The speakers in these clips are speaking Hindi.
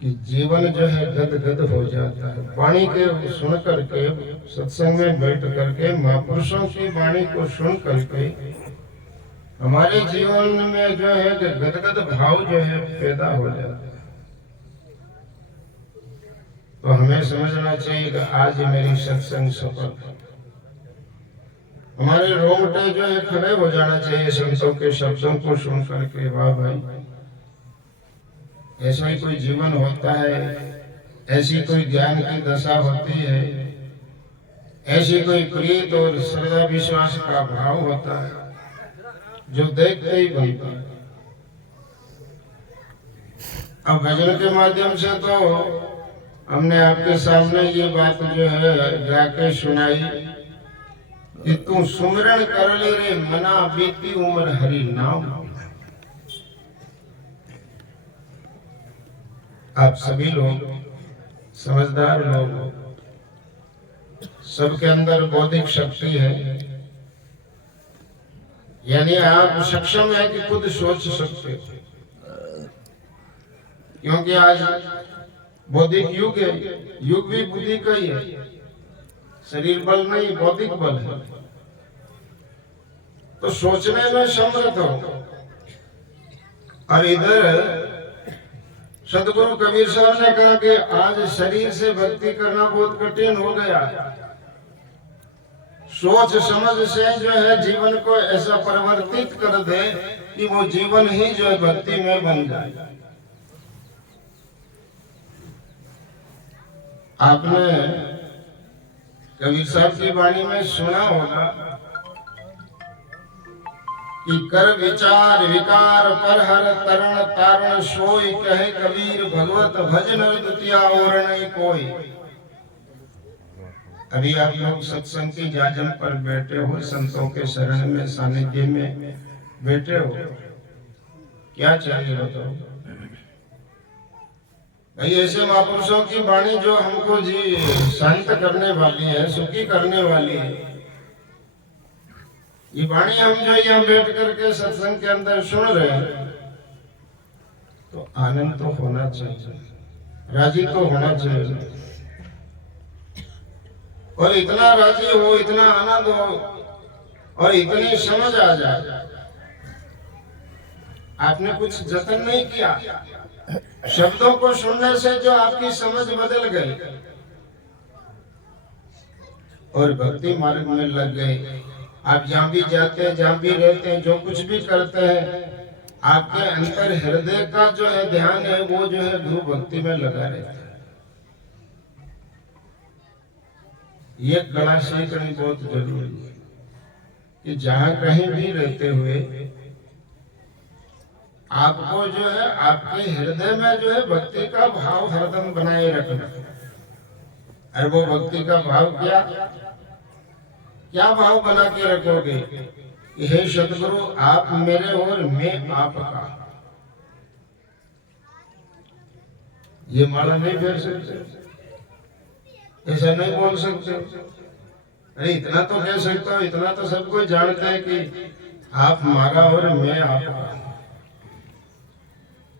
कि जीवन जो है गदगद हो जाता है। वाणी के सुन करके, सत्संग में बैठ करके, महापुरुषों की वाणी को सुन करके हमारे जीवन में जो है गदगद भाव जो है पैदा हो जाता है। तो हमें समझना चाहिए कि आज मेरी सत्संग सफल है। हमारे रोंगटे जो है खड़े हो जाना चाहिए संतों के शब्दों को सुन करके। वाह भाई, ऐसा ही कोई जीवन होता है, ऐसी कोई ज्ञान की दशा होती है, ऐसी कोई प्रीत और श्रद्धा विश्वास का भाव होता है जो देखते ही बनता है। अब भजन के माध्यम से तो हमने आपके सामने ये बात जो है गा के सुनाई कि तू सुमिरन कर ले रे मना, बीती उम्र हरि नाम। आप सभी लोग समझदार लोग, सबके अंदर बौद्धिक शक्ति है, यानी आप सक्षम है कि खुद सोच सकते हो। क्योंकि आज बौद्धिक युग है, युग भी बुद्धि का ही है। शरीर बल नहीं, बौद्धिक बल है। तो सोचने में समर्थ हो। और इधर सदगुरु कबीर साहब ने कहा कि आज शरीर से भक्ति करना बहुत कठिन हो गया। सोच समझ से जो है जीवन को ऐसा परिवर्तित कर दे कि वो जीवन ही जो है भक्ति में बन जाए। आपने कबीर साहब की वाणी में सुना होगा कि कर विचार विकार पर हर तरण तारण सोई, कहे कबीर भगवत भजन द्वितीया और नहीं कोई। अभी आप लोग सत्संग की जाजम पर बैठे हो, संतों के शरण में सानिध्य में बैठे हो, क्या चाहिए बताओ भाई? ऐसे महापुरुषों की वाणी जो हमको जी शांत करने वाली है, सुखी करने वाली है, ये वाणी हम जो यहाँ बैठ करके सत्संग के अंदर सुन रहे हैं, तो आनंद तो होना चाहिए, राजी तो होना चाहिए। और इतना राजी हो, इतना आनंद हो और इतनी समझ आ जाए। आपने कुछ जतन नहीं किया, शब्दों को सुनने से जो आपकी समझ बदल गई और भक्ति मार्ग में लग गए। आप जहाँ भी जाते हैं, जहाँ भी रहते हैं, जो कुछ भी करते हैं, आपके अंतर हृदय का जो है ध्यान है वो जो है गुरु भक्ति में लगा रहता है। ये कला सीखनी बहुत जरूरी है कि जहाँ कहीं भी रहते हुए आपको जो है आपके हृदय में जो है भक्ति का भाव हरदम बनाए रखना। और वो भक्ति का भाव क्या भाव बना के रखोगे? हे सतगुरु, आप मेरे और मैं आपका। ये माला नहीं फेर सकते, ऐसा नहीं बोल सकते। अरे इतना तो कह सकता हूँ, इतना तो सब कोई जानते हैं कि आप हमारा और मैं आपका।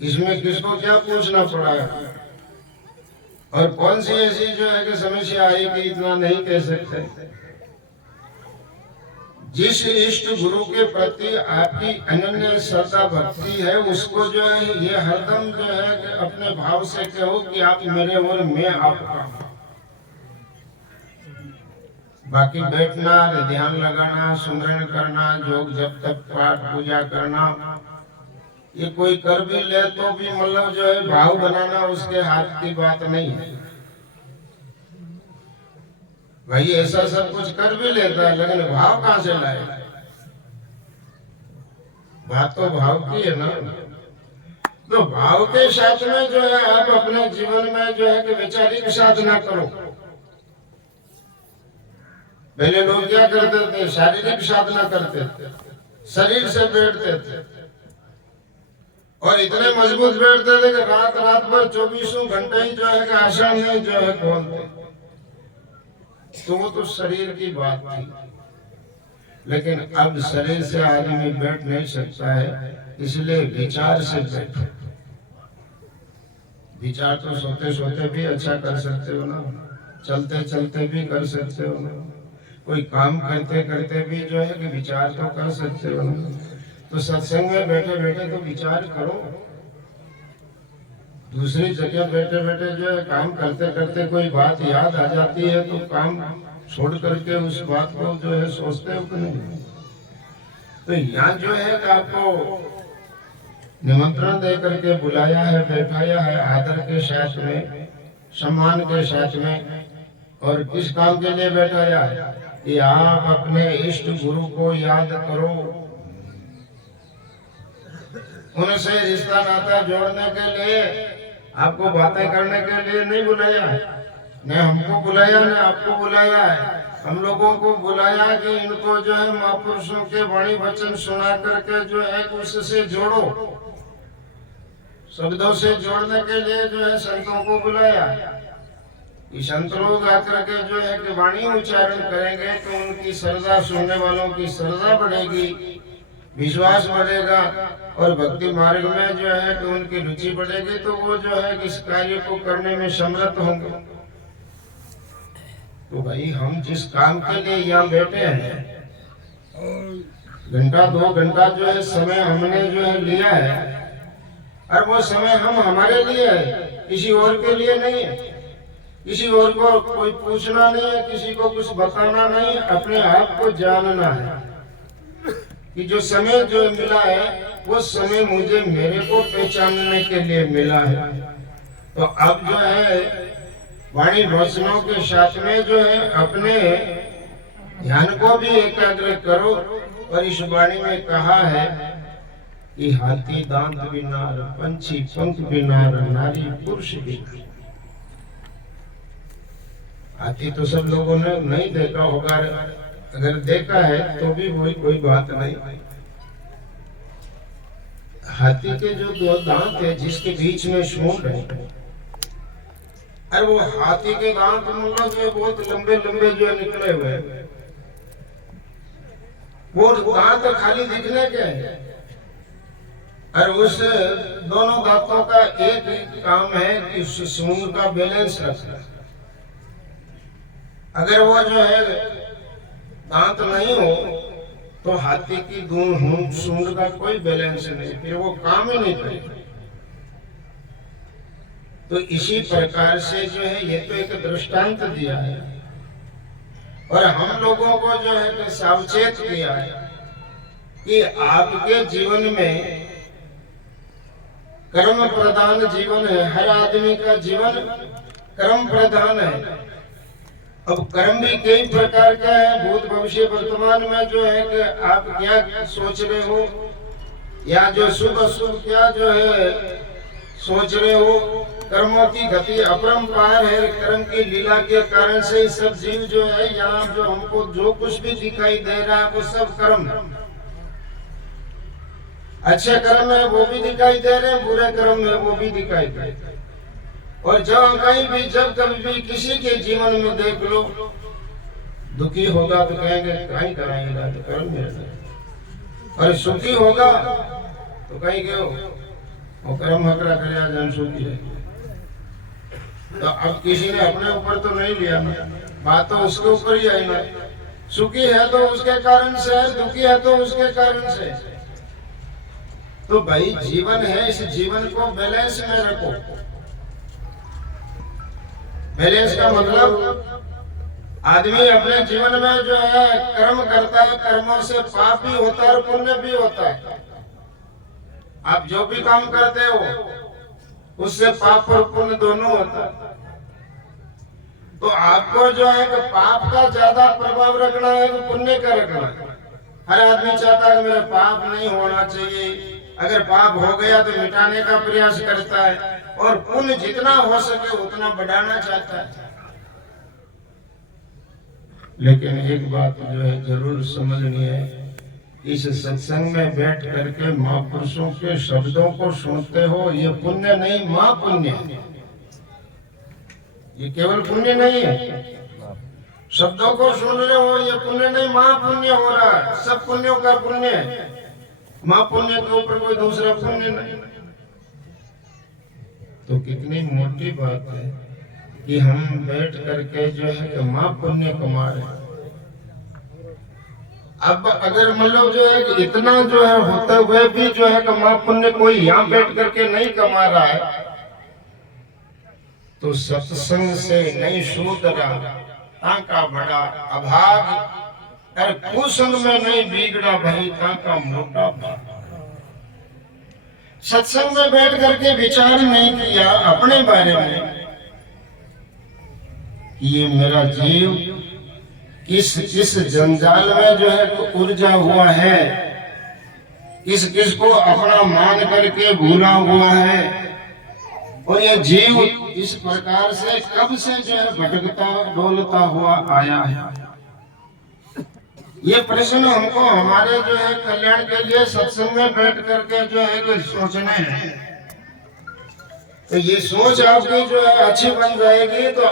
इसमें किसको क्या पूछना पड़ा है? और कौन सी ऐसी जो है कि समस्या आई कि इतना नहीं कह सकते? जिस इष्ट गुरु के प्रति आपकी अनन्य श्रद्धा भक्ति है, उसको जो है ये हरदम जो है कि अपने भाव से कहो कि आप मेरे और मैं आपका। बाकी बैठना, ध्यान लगाना, सुमरन करना, योग जब तक पाठ पूजा करना, ये कोई कर भी ले तो भी मतलब जो है भाव बनाना उसके हाथ की बात नहीं है। भाई ऐसा सब कुछ कर भी लेता है, लेकिन भाव कहाँ से लाए? बात तो भाव की है ना। तो भाव के साथ में जो है आप अपने जीवन में जो है कि वैचारिक साधना करो। पहले लोग क्या करते थे? शारीरिक साधना करते थे, शरीर से बैठते थे और इतने मजबूत बैठते थे कि रात रात भर 24 घंटे ही जो है आसन में जो है खोलते। तो वो तो शरीर की बात थी, लेकिन अब शरीर से आदमी बैठ नहीं सकता है, इसलिए विचार से बैठो। विचार तो सोते सोते भी अच्छा कर सकते हो ना, चलते चलते भी कर सकते हो ना, कोई काम करते करते भी जो है कि विचार तो कर सकते हो ना। तो सत्संग में बैठे बैठे तो विचार करो। दूसरी जगह बैठे बैठे जो है काम करते करते कोई बात याद आ जाती है तो काम छोड़ करके उस बात को जो है सोचते हो कि नहीं। तो यहाँ जो है कि आपको निमंत्रण दे करके बुलाया है, बैठाया है आदर के साथ में, सम्मान के साथ में। और किस काम के लिए बैठाया है कि आप अपने इष्ट गुरु को याद करो, उनसे रिश्ता नाता जोड़ने के लिए, आपको बातें करने के लिए नहीं बुलाया है। न हमको बुलाया न आपको बुलाया है। हम लोगों को बुलाया कि इनको जो है महापुरुषों के वाणी वचन सुना करके जो है उससे जोड़ो, शब्दों से जोड़ने के लिए जो है संतों को बुलाया। कि संत लोग आकर के जो है कि वाणी उच्चारण करेंगे तो उनकी श्रद्धा, सुनने वालों की श्रद्धा बढ़ेगी, विश्वास बढ़ेगा और भक्ति मार्ग में जो है कि उनकी रुचि बढ़ेगी, तो वो जो है इस कार्य को करने में समर्थ होंगे। तो भाई हम जिस काम के लिए यहाँ बैठे हैं, घंटा 2 घंटा जो है समय हमने जो है लिया है, और वो समय हम हमारे लिए है, किसी और के लिए नहीं है। किसी और को कोई पूछना नहीं है, किसी को कुछ बताना नहीं, अपने आप को जानना है कि जो समय जो मिला है वो समय मुझे मेरे को पहचानने के लिए मिला है। तो अब जो है वाणी वचनों के साथ में जो है अपने ध्यान को भी एकाग्र करो। और इस वाणी में कहा है कि हाथी दांत बिनार, पंछी पंख बिनार, नारी पुरुष बिनार। हाथी तो सब लोगों ने नहीं देखा होगा, अगर देखा है तो भी वही कोई बात नहीं। हाथी के जो 2 दांत है जिसके बीच में सूंड है, अरे वो हाथी के दांत मतलब जो बहुत लंबे लंबे जो निकले हुए, वो दांत खाली दिखने के हैं। और उस दोनों दांतों का एक ही काम है कि उस सूंड का बैलेंस रखना। अगर वो जो है दांत नहीं हो तो हाथी की सूंड का कोई बैलेंस नहीं, फिर वो काम ही नहीं करेगा। तो इसी प्रकार से जो है ये तो एक दृष्टांत दिया है और हम लोगों को जो है सावचेत किया है कि आपके जीवन में कर्म प्रधान जीवन है। हर आदमी का जीवन कर्म प्रधान है। अब कर्म भी कई प्रकार का है, भूत भविष्य वर्तमान में जो है कि आप क्या सोच रहे हो, या जो शुभ अशुभ क्या जो है सोच रहे हो। कर्मों की गति अपरंपार है। कर्म की लीला के कारण से सब जीव जो है यहाँ जो हमको जो कुछ भी दिखाई दे रहा है वो सब कर्म। अच्छे कर्म है वो भी दिखाई दे रहे हैं, बुरे कर्म है वो भी दिखाई दे रहे हैं। और जब कहीं भी जब कभी भी किसी के जीवन में देख लो दुखी होगा तो कहेंगे कहीं कराएगा तो कर्म मेरा, और सुखी होगा तो कहेंगे वो कर्म हकरा करे जन सुखी है। तो अब किसी ने अपने ऊपर तो नहीं लिया ना, बात तो उसके ऊपर ही आई ना। सुखी है तो उसके कारण से है, दुखी है तो उसके कारण से। तो भाई जीवन है, इस जीवन को बैलेंस में रखो। बैलेंस का मतलब आदमी अपने जीवन में जो है कर्म करता है, कर्मों से पाप भी होता है और पुण्य भी होता है। आप जो भी काम करते हो उससे पाप और पुण्य दोनों होता है। तो आपको जो है कि पाप का ज्यादा प्रभाव रखना है कि पुण्य का रखना है। हर आदमी चाहता है कि मेरा पाप नहीं होना चाहिए, अगर पाप हो गया तो मिटाने का प्रयास करता है, और पुण्य जितना हो सके उतना बढ़ाना चाहता है। लेकिन एक बात जो है जरूर समझनी है, इस सत्संग में बैठ करके महापुरुषों के शब्दों को सुनते हो, ये पुण्य नहीं महापुण्य है। ये केवल पुण्य नहीं है, शब्दों को सुन रहे हो ये पुण्य नहीं महापुण्य हो रहा है। सब पुण्यों का पुण्य है, महापुण्य के ऊपर कोई दूसरा पुण्य नहीं। तो कितनी मोटी बात है कि हम बैठ करके जो है कि माँ पुण्य कमा रहे हैं। अब अगर मतलब जो है कि इतना जो है होते हुए भी जो है कि माँ पुण्य कोई यहाँ बैठ करके नहीं कमा रहा है, तो सत्संग से नहीं सुधरा ताका बड़ा अभाग, और कुसंग में नहीं बिगड़ा भाई ताका मोटा भाग। सत्संग में बैठ करके विचार नहीं किया अपने बारे में कि ये मेरा जीव किस जंजाल में जो है उलझा हुआ है, किस को अपना मान करके भूला हुआ है, और ये जीव इस प्रकार से कब से जो है भटकता डोलता हुआ आया है। ये प्रश्न हमको हमारे जो है कल्याण के लिए सत्संग में बैठ करके जो है कि सोचना है। तो ये सोच आपकी जो है अच्छी बन जाएगी तो